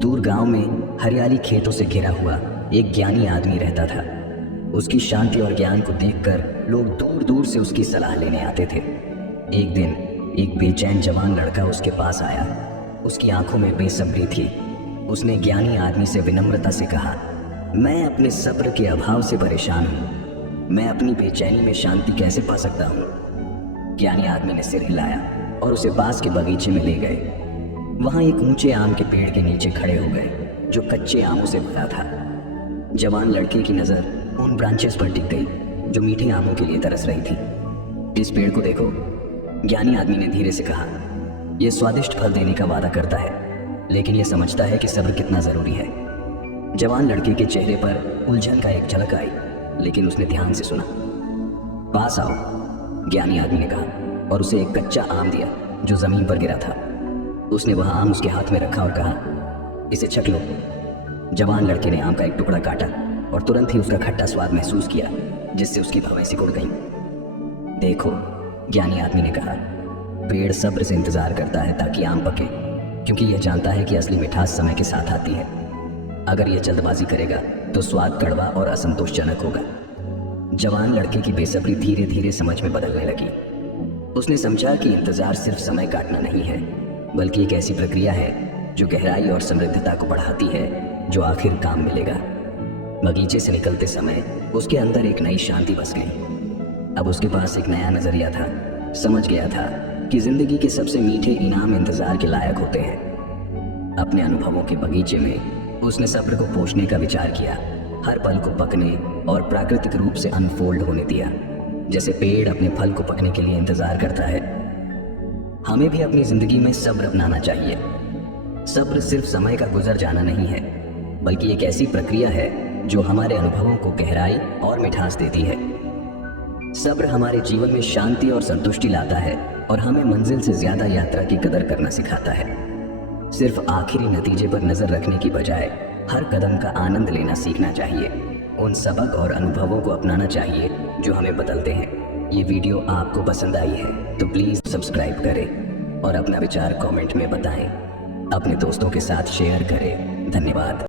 दूर गांव में हरियाली खेतों से घिरा हुआ एक ज्ञानी आदमी रहता था। उसकी शांति और ज्ञान को देखकर लोग दूर दूर से उसकी सलाह लेने आते थे। एक दिन एक बेचैन जवान लड़का उसके पास आया। उसकी आंखों में बेसब्री थी। उसने ज्ञानी आदमी से विनम्रता से कहा, मैं अपने सब्र के अभाव से परेशान हूँ। मैं अपनी बेचैनी में शांति कैसे पा सकता हूँ? ज्ञानी आदमी ने सिर हिलाया और उसे पास के बगीचे में ले गए। वहां एक ऊंचे आम के पेड़ के नीचे खड़े हो गए जो कच्चे आमों से भरा था। जवान लड़के की नजर उन ब्रांचेस पर टिक गई जो मीठे आमों के लिए तरस रही थी। इस पेड़ को देखो, ज्ञानी आदमी ने धीरे से कहा। यह स्वादिष्ट फल देने का वादा करता है, लेकिन यह समझता है कि सब्र कितना जरूरी है। जवान लड़के के चेहरे पर उलझन का एक झलक आई, लेकिन उसने ध्यान से सुना। पास आओ, ज्ञानी आदमी ने कहा और उसे एक कच्चा आम दिया जो जमीन पर गिरा था। उसने वह आम उसके हाथ में रखा और कहा, इसे चख लो। जवान लड़के ने आम का एक टुकड़ा काटा और तुरंत ही उसका खट्टा स्वाद महसूस किया, जिससे उसकी भवें सिकुड़ गईं। देखो, ज्ञानी आदमी ने कहा, पेड़ सब्र से इंतजार करता है ताकि आम पके, क्योंकि यह जानता है कि असली मिठास समय के साथ आती है। अगर यह जल्दबाजी करेगा तो स्वाद कड़वा और असंतोषजनक होगा। जवान लड़के की बेसब्री धीरे धीरे समझ में बदलने लगी। उसने समझा कि इंतजार सिर्फ समय काटना नहीं है, बल्कि एक ऐसी प्रक्रिया है जो गहराई और समृद्धता को बढ़ाती है, जो आखिर काम मिलेगा। बगीचे से निकलते समय उसके अंदर एक नई शांति बस गई। अब उसके पास एक नया नजरिया था। समझ गया था कि जिंदगी के सबसे मीठे इनाम इंतजार के लायक होते हैं। अपने अनुभवों के बगीचे में उसने सब्र को पोषने का विचार किया, हर पल को पकने और प्राकृतिक रूप से अनफोल्ड होने दिया, जैसे पेड़ अपने फल को पकने के लिए इंतजार करता है। हमें भी अपनी जिंदगी में सब्र अपनाना चाहिए। सब्र सिर्फ समय का गुजर जाना नहीं है, बल्कि एक ऐसी प्रक्रिया है जो हमारे अनुभवों को गहराई और मिठास देती है। सब्र हमारे जीवन में शांति और संतुष्टि लाता है और हमें मंजिल से ज्यादा यात्रा की कदर करना सिखाता है। सिर्फ आखिरी नतीजे पर नजर रखने की बजाय हर कदम का आनंद लेना सीखना चाहिए। उन सबक और अनुभवों को अपनाना चाहिए जो हमें बदलते हैं। ये वीडियो आपको पसंद आई है तो प्लीज़ सब्सक्राइब करें और अपना विचार कमेंट में बताएं। अपने दोस्तों के साथ शेयर करें। धन्यवाद।